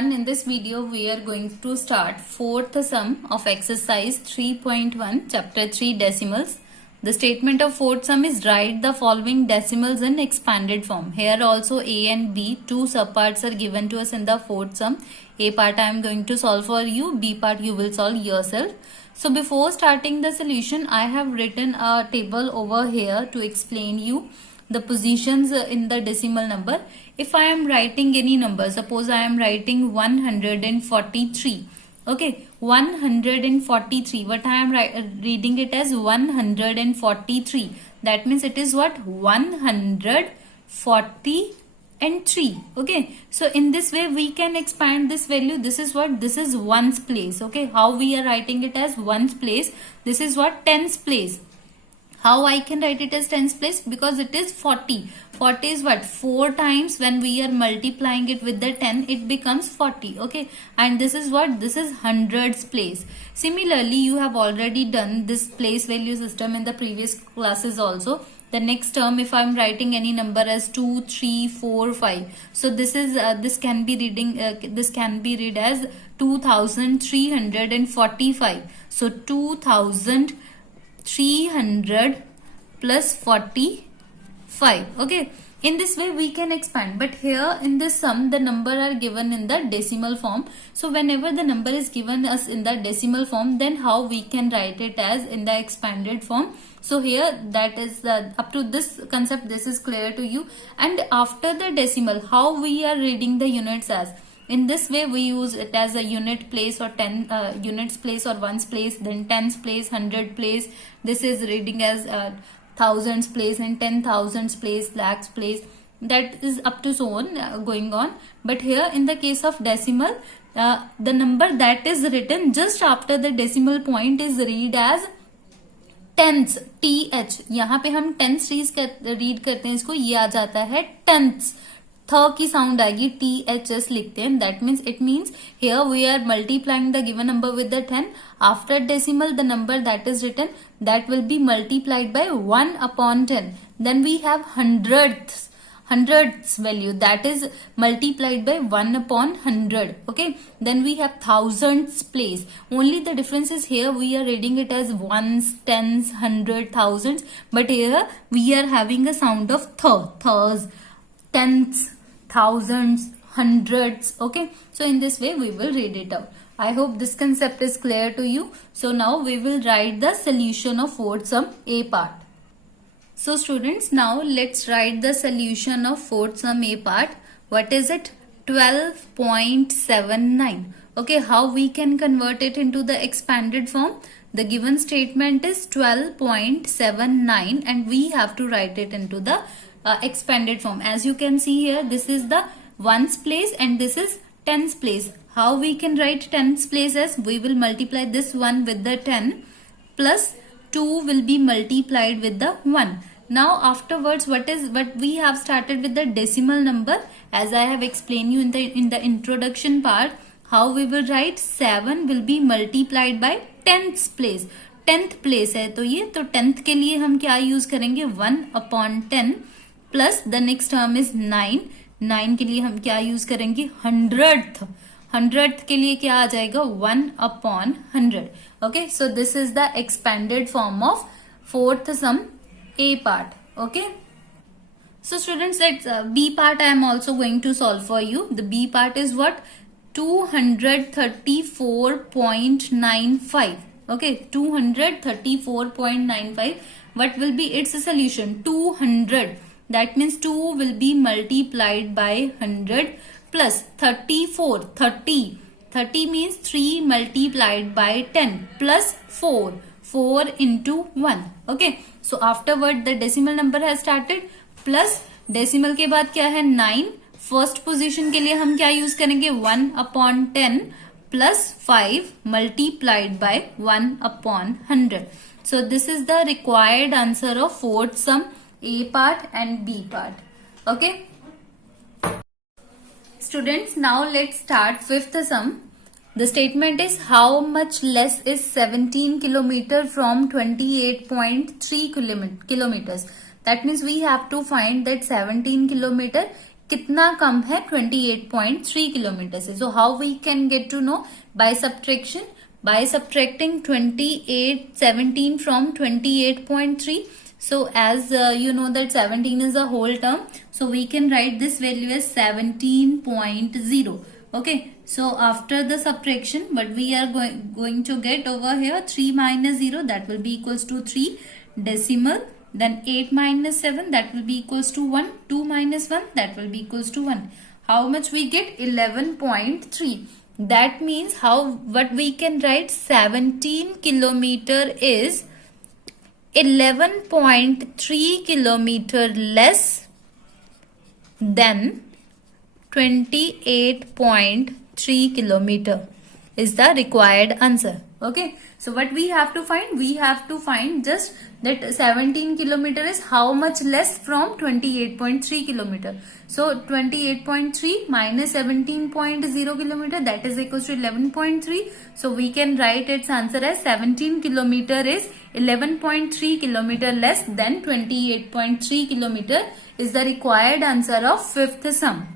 everyone, in this video we are going to start fourth sum of exercise 3.1 chapter 3 decimals. The statement of fourth sum is write the following decimals in expanded form. Here also A and B, two subparts are given to us in the fourth sum. A part I am going to solve for you, B part you will solve yourself. So before starting the solution, I have written a table over here to explain you the positions in the decimal number. If I am writing any number, suppose I am writing 143. Okay, 143. What I am reading it as 143. That means it is what? 143. Okay, so in this way we can expand this value. This is what? This is ones place. Okay, how we are writing it as ones place? This is what? Tens place. How I can write it as tens place? Because it is 40. 40 is what? 4 times when we are multiplying it with the 10, it becomes 40. Okay. And this is what? This is hundreds place. Similarly, you have already done this place value system in the previous classes also. The next term, if I am writing any number as 2, 3, 4, 5. So this is this can be read as 2345. So 2300 plus 45. Okay, in this way we can expand, but here in this sum the number are given in the decimal form. So whenever the number is given us in the decimal form, then how we can write it as in the expanded form? So here that is up to this concept, this is clear to you. And after the decimal, how we are reading the units as? In this way we use it as a unit place or 10 units place or ones place, then tens place, 100 place. This is reading as thousands place and 10,000s place, lakhs place. That is up to so on going on. But here in the case of decimal, the number that is written just after the decimal point is read as टेंथ्स. TH यहाँ पे हम टेंथ्स read करते हैं, इसको ये आ जाता है टेंथ्स. थ की साउंड आएगी, THS लिखते हैं. That means it means here we are multiplying the given number with the 10. After decimal the number that is written that will be multiplied by 1 upon 10. Then we have hundredths value that is multiplied by 1 upon 100. Okay, then we have thousands place. Only the difference is here we are reading it as ones, tens, hundred, thousands, but here we are having a sound of ths, tenths, thousands, hundreds. Okay, so in this way we will read it out. I hope this concept is clear to you. So now we will write the solution of fourth sum A part. So students, now let's write the solution of fourth sum A part. What is it? 12.79. Okay, how we can convert it into the expanded form? The given statement is 12.79 and we have to write it into the expanded form. As you can see here, this is the ones place and this is tens place. How we can write tens place as? We will multiply this one with the 10 plus 2 will be multiplied with the 1. Now afterwards what we have started with the decimal number, as I have explained you in the introduction part. How we will write 7 will be multiplied by tenths place. 10th place है तो ये, तो 10th के लिए हम क्या use करेंगे? 1 upon 10 plus the next term is 9. 9 के लिए हम क्या यूज करेंगे? 100th. 100th के लिए क्या आ जाएगा? 1 upon 100. Okay, so this is the expanded form of fourth sum A part. Okay, so students, let's B part I am also going to solve for you. The B part is what? 234.95. Okay, 234.95. What will be its solution? 200. That means 2 will be multiplied by 100 plus 34. 30 means 3 multiplied by 10 plus 4. 4 into 1. Okay, so afterward the decimal number has started. Plus decimal के बाद क्या है? 9. First position के लिए हम क्या use करेंगे? 1 upon 10 plus 5 multiplied by 1 upon 100. So this is the required answer of fourth sum A part and B part. Okay, students, now let's start fifth sum. The statement is how much less is 17 kilometer from 28.3 kilometers. That means we have to find that 17 kilometer कितना कम है 28.3 kilometre से. So how we can get to know? By subtraction. By subtracting 17 from 28.3. So as you know that 17 is a whole term. So we can write this value as 17.0. Okay. So after the subtraction, what we are going to get over here, 3 minus 0, that will be equals to 3 decimal. Then 8 minus 7, that will be equals to 1. 2 minus 1, that will be equals to 1. How much we get? 11.3. That means what we can write, 17 kilometer is 11.3 kilometer less than 28.3 kilometer is the required answer. Okay. So what we have to find? We have to find just that 17 kilometer is how much less from 28.3 kilometer. So 28.3 minus 17.0 kilometer, that is equals to 11.3. So we can write its answer as 17 kilometer is 11.3 kilometer less than 28.3 kilometer is the required answer of fifth sum.